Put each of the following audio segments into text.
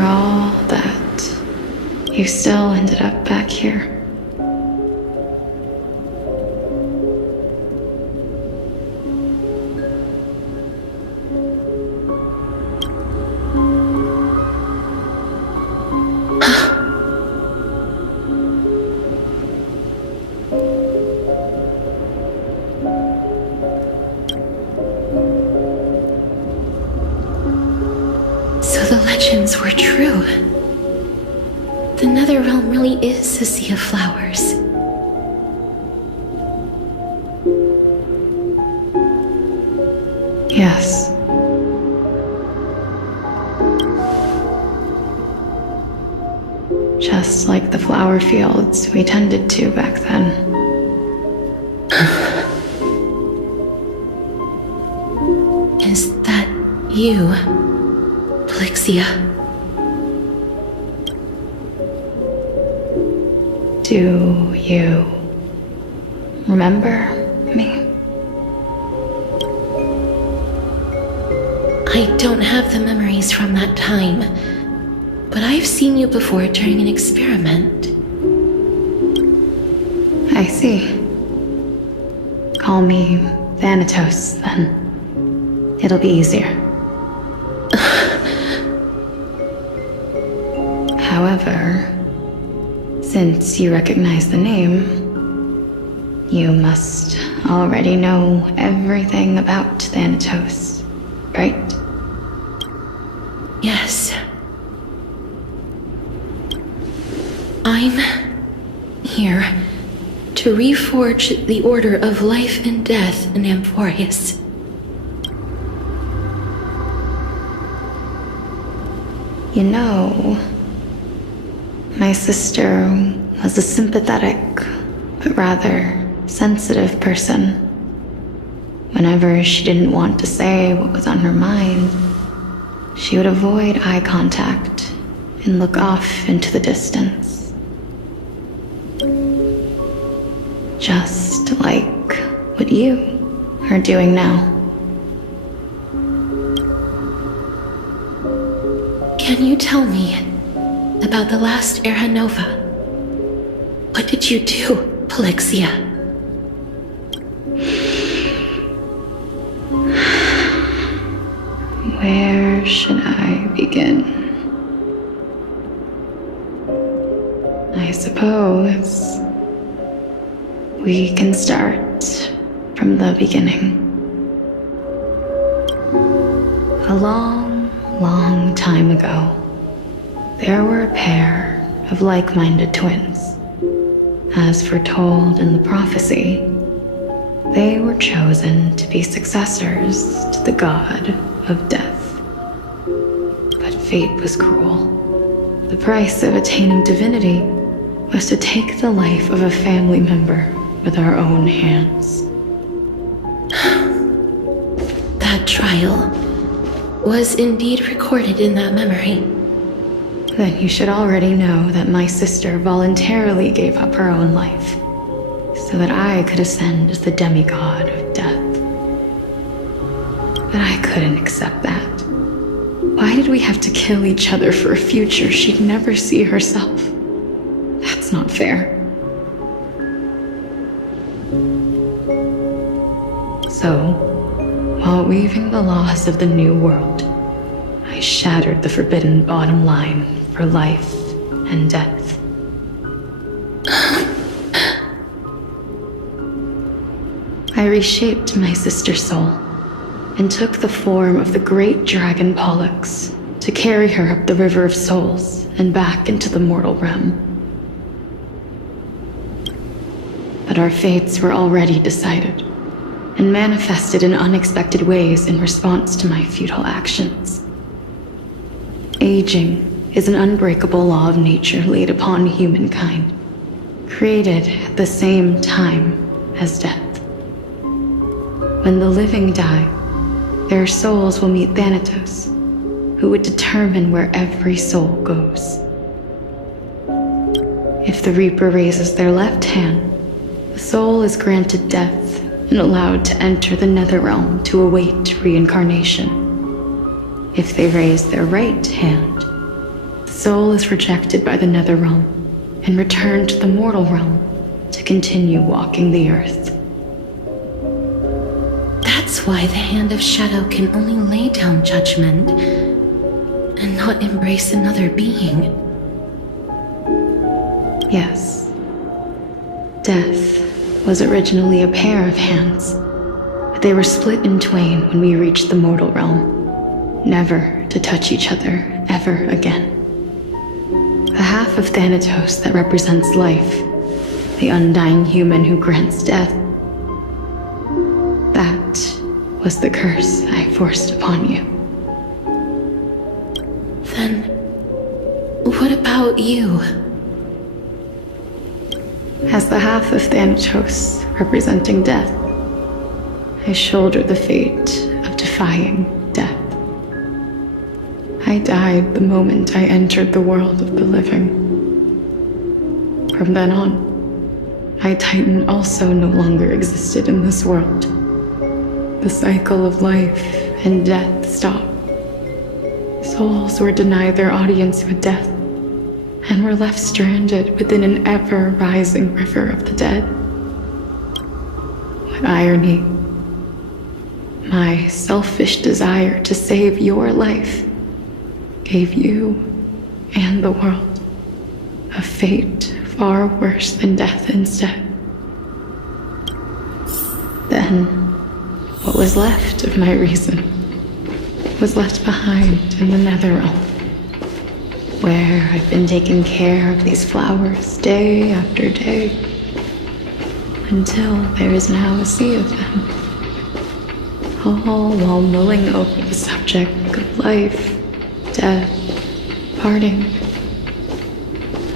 all that, you still ended up back here. Were true. The nether realm really is a sea of flowers. Yes. Just like the flower fields we tended to back then. Is that you, Polyxia? Do you remember me? I don't have the memories from that time, but I've seen you before during an experiment. I see. Call me Thanatos, then. It'll be easier. However, since you recognize the name, you must already know everything about Thanatos, right? Yes. I'm here to reforge the order of life and death in Amphorius. You know, my sister was a sympathetic, but rather sensitive person. Whenever she didn't want to say what was on her mind, she would avoid eye contact and look off into the distance. Just like what you are doing now. Can you tell me about the last Era Nova? What did you do, Polyxia? Where should I begin? I suppose we can start from the beginning. A long time ago, there were a pair of like-minded twins. As foretold in the prophecy, they were chosen to be successors to the god of death. But fate was cruel. The price of attaining divinity was to take the life of a family member with our own hands. That trial was indeed recorded in that memory. Then you should already know that my sister voluntarily gave up her own life so that I could ascend as the demigod of death. But I couldn't accept that. Why did we have to kill each other for a future she'd never see herself? That's not fair. So, while weaving the laws of the new world, I shattered the forbidden bottom line for life and death. I reshaped my sister's soul and took the form of the great dragon Polyx to carry her up the River of Souls and back into the mortal realm. But our fates were already decided and manifested in unexpected ways in response to my futile actions. Aging is an unbreakable law of nature laid upon humankind, created at the same time as death. When the living die, their souls will meet Thanatos, who would determine where every soul goes. If the Reaper raises their left hand, the soul is granted death and allowed to enter the Netherrealm to await reincarnation. If they raise their right hand, soul is rejected by the nether realm and returned to the mortal realm to continue walking the earth. That's why the Hand of Shadow can only lay down judgment and not embrace another being. Yes. Death was originally a pair of hands, but they were split in twain when we reached the mortal realm, never to touch each other ever again. The half of Thanatos that represents life, the undying human who grants death, that was the curse I forced upon you. Then, what about you? As the half of Thanatos representing death, I shoulder the fate of defying death. I died the moment I entered the world of the living. From then on, my Titan also no longer existed in this world. The cycle of life and death stopped. Souls were denied their audience with death and were left stranded within an ever-rising river of the dead. What irony. My selfish desire to save your life gave you and the world a fate far worse than death instead. Then, what was left of my reason was left behind in the nether realm, where I've been taking care of these flowers day after day, until there is now a sea of them, all while mulling over the subject of life, death, parting,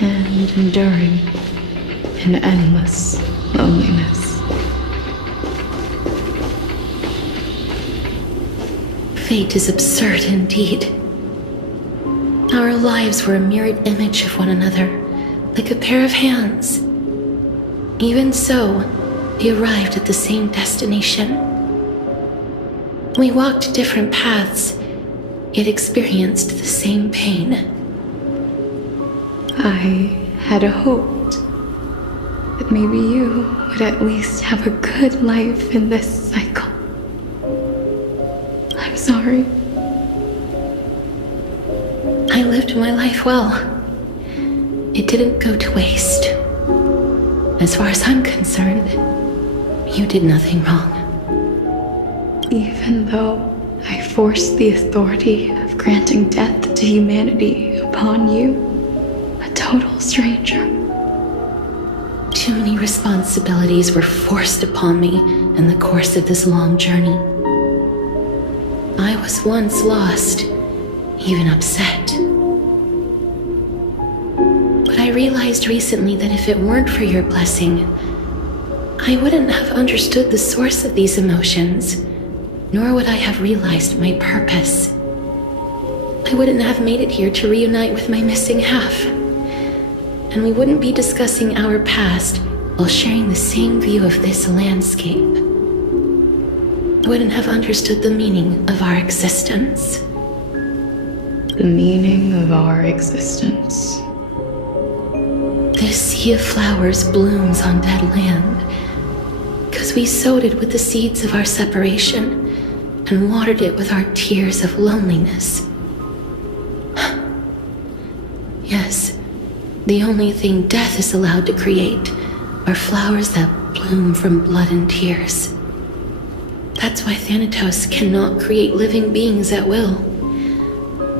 and enduring an endless loneliness. Fate is absurd indeed. Our lives were a mirrored image of one another, like a pair of hands. Even so, we arrived at the same destination. We walked different paths, yet experienced the same pain. I had hoped that maybe you would at least have a good life in this cycle. I'm sorry. I lived my life well. It didn't go to waste. As far as I'm concerned, you did nothing wrong. Even though I forced the authority of granting death to humanity upon you, a total stranger. Too many responsibilities were forced upon me in the course of this long journey. I was once lost, even upset. But I realized recently that if it weren't for your blessing, I wouldn't have understood the source of these emotions, nor would I have realized my purpose. I wouldn't have made it here to reunite with my missing half, and we wouldn't be discussing our past while sharing the same view of this landscape. I wouldn't have understood the meaning of our existence. The meaning of our existence. This sea of flowers blooms on dead land because we sowed it with the seeds of our separation and watered it with our tears of loneliness. Yes, the only thing death is allowed to create are flowers that bloom from blood and tears. That's why Thanatos cannot create living beings at will,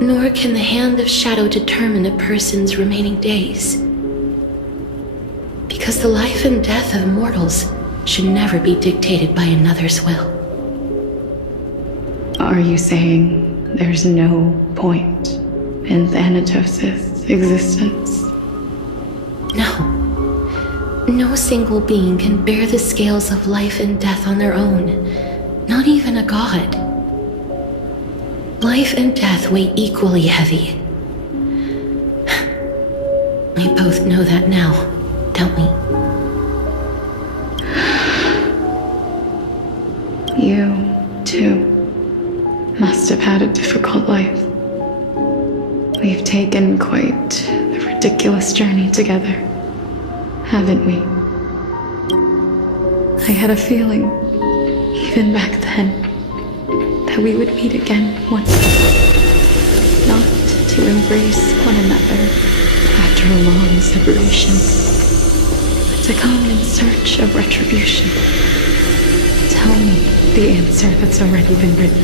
nor can the Hand of Shadow determine a person's remaining days. Because the life and death of mortals should never be dictated by another's will. Are you saying there's no point in Thanatos' existence? No. No single being can bear the scales of life and death on their own, not even a god. Life and death weigh equally heavy. We both know that now, don't we? You, too, must have had a difficult life. We've taken quite the ridiculous journey together, haven't we? I had a feeling, even back then, that we would meet again one day. Not to embrace one another after a long separation, but to come in search of retribution. Tell me the answer that's already been written.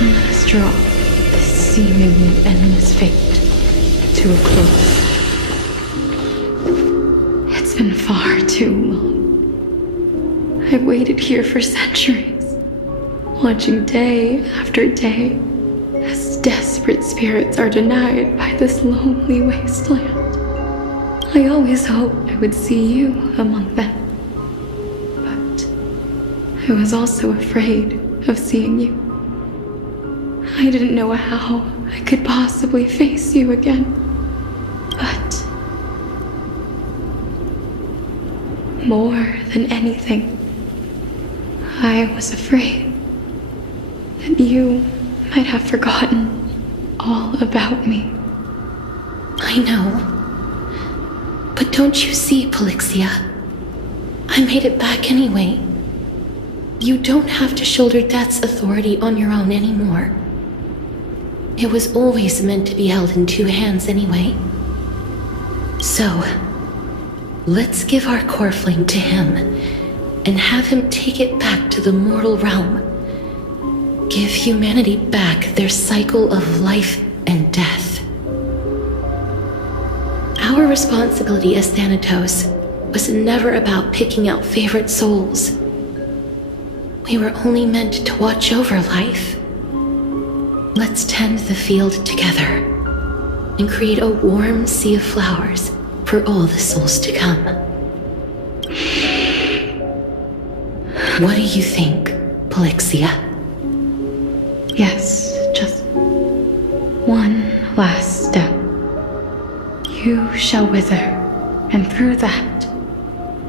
And let us draw this seemingly endless fate to a close. It's been far too long. I've waited here for centuries, watching day after day as desperate spirits are denied by this lonely wasteland. I always hoped I would see you among them, but I was also afraid of seeing you. I didn't know how I could possibly face you again, but more than anything, I was afraid that you might have forgotten all about me. I know. But don't you see, Polyxia? I made it back anyway. You don't have to shoulder death's authority on your own anymore. It was always meant to be held in two hands anyway. So, let's give our core flame to him and have him take it back to the mortal realm. Give humanity back their cycle of life and death. Our responsibility as Thanatos was never about picking out favorite souls. We were only meant to watch over life. Let's tend the field together and create a warm sea of flowers for all the souls to come. What do you think, Polyxia? Yes, just one last step. You shall wither, and through that,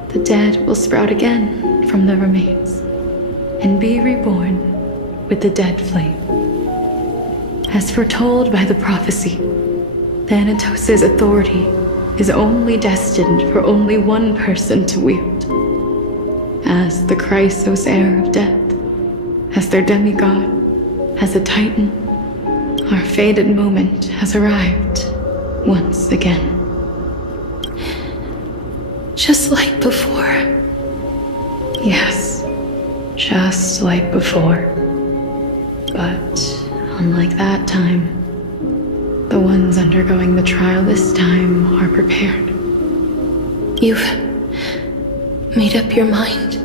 the dead will sprout again from the remains, and be reborn with the dead flame. As foretold by the prophecy, Thanatos' authority is only destined for only one person to wield. As the Chrysos heir of death, as their demigod, as a titan, our fated moment has arrived once again. Just like before. Yes, just like before. But unlike that time, the ones undergoing the trial this time are prepared. You've made up your mind?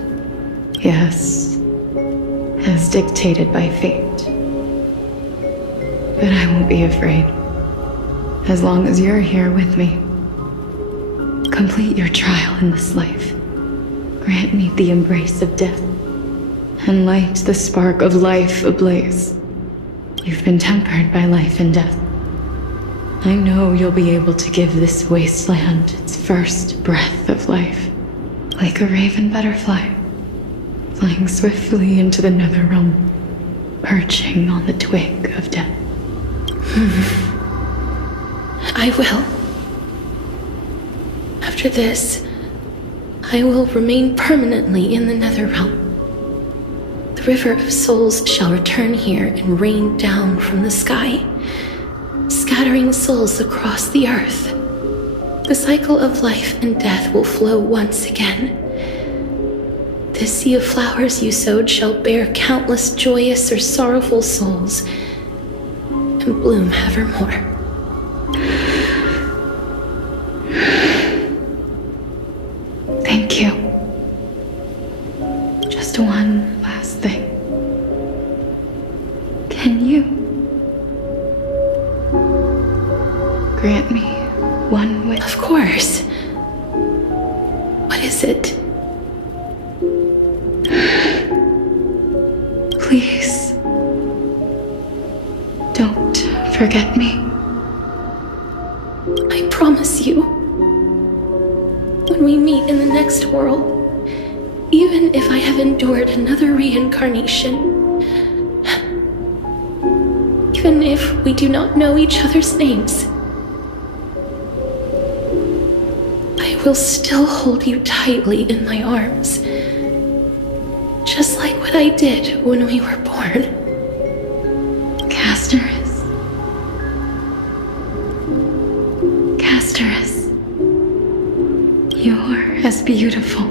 Yes, as dictated by fate. But I won't be afraid, as long as you're here with me. Complete your trial in this life. Grant me the embrace of death, and light the spark of life ablaze. You've been tempered by life and death. I know you'll be able to give this wasteland its first breath of life, like a raven butterfly, flying swiftly into the nether realm, perching on the twig of death. I will. After this, I will remain permanently in the nether realm. The river of souls shall return here and rain down from the sky, scattering souls across the earth. The cycle of life and death will flow once again. This sea of flowers you sowed shall bear countless joyous or sorrowful souls and bloom evermore. Thank you. Just one last thing. Can you grant me one wish? Of course. What is it? Please, don't forget me. I promise you. When we meet in the next world, even if I have endured another reincarnation, even even if we do not know each other's names. I will still hold you tightly in my arms, just like what I did when we were born. Castorice. Castorice. You're as beautiful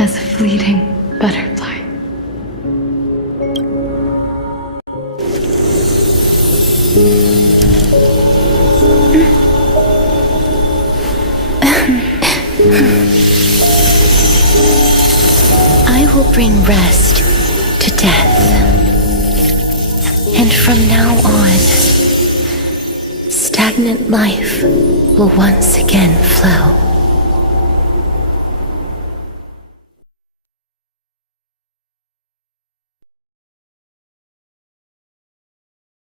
as a fleeting butterfly. I will bring rest to death. And from now on, stagnant life will once again